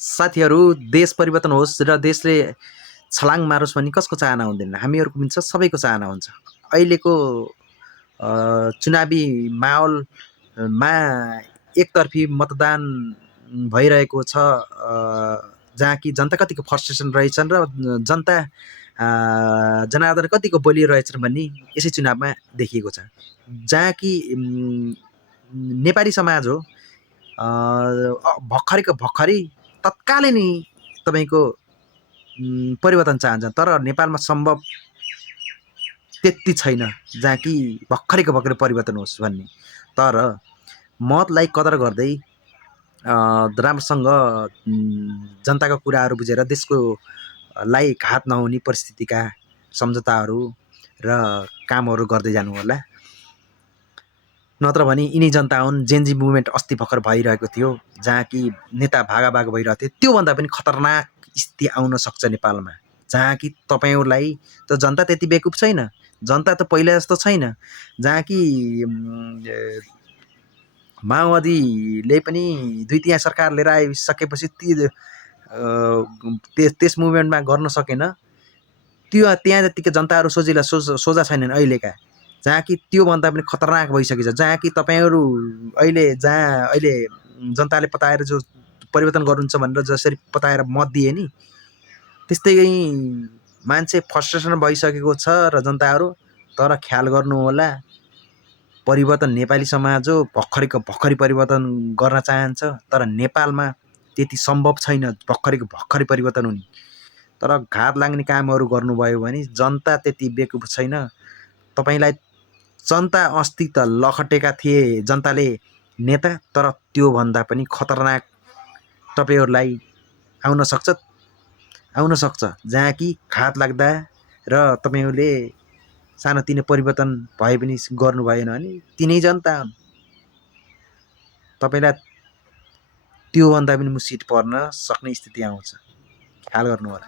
साथीहरू देश परिवर्तन होस् र देशले छलाङ मारोस् भन्ने कसको चाहना हुँदैन, हामीहरूको पनि छ, सबैको चाहना हुन्छ। अहिलेको चुनावी माहौलमा एकतर्फी मतदान भइरहेको छ, जहाँ कि जनता कतिको फ्रस्ट्रेसन रहेछन् र जनता जनार्दन कतिको बलियो रहेछन् भन्ने यसै चुनावमा देखिएको छ। जहाँ कि नेपाली समाज हो भर्खरैको भर्खरै तत्कालै नै तपाईँको परिवर्तन चाहन्छ, तर नेपालमा सम्भव त्यति छैन जहाँ कि भर्खरैको भर्खरै परिवर्तन होस् भन्ने। तर मतलाई कदर गर्दै राम्रोसँग जनताको कुराहरू बुझेर देशको लाई घात नहुने परिस्थितिका सम्झौताहरू र कामहरू गर्दै जानु होला। नत्र भने यिनै जनता हुन्। जेनजी मुभमेन्ट अस्ति भर्खर भइरहेको थियो, जहाँ कि नेता भागाभाग भइरहेको थियो। त्योभन्दा पनि खतरनाक स्थिति आउन सक्छ नेपालमा, जहाँ कि तपाईँहरूलाई त जनता त्यति बेकुफ छैन, जनता त पहिला जस्तो छैन, जहाँ कि माओवादीले पनि दुई तिहाई सरकार लिएर आइसकेपछि त्यस मुभमेन्टमा गर्न सकेन। त्यहाँ जतिको जनताहरू सोझा छैनन् अहिलेका, जहाँ कि त्योभन्दा पनि खतरनाक भइसकेछ। जहाँ कि तपाईँहरू अहिले जनताले पताएर जो परिवर्तन गर्नुहुन्छ भनेर जसरी पताएर मत दिए नि, त्यस्तै मान्छे फ्रस्ट्रेसन भइसकेको छ र जनताहरू। तर ख्याल गर्नु होला, परिवर्तन नेपाली समाज हो, भर्खरैको भर्खरै परिवर्तन गर्न चाहन्छ, तर नेपालमा त्यति सम्भव छैन भर्खरैको भर्खरै परिवर्तन हुने। तर घात लाग्ने कामहरू गर्नुभयो भने जनता त्यति बेकुफ छैन। तपाईँलाई जनता अस्ति त लखटेका थिए जनताले नेता, तर त्योभन्दा पनि खतरनाक तपाईँहरूलाई आउन सक्छ, जहाँ कि घात लाग्दा र तपाईँहरूले सानोतिनो परिवर्तन भए पनि गर्नु भएन भने तिनै जनता हुन्। तपाईँलाई त्योभन्दा पनि मुसित पर्न सक्ने स्थिति आउँछ, ख्याल गर्नु होला।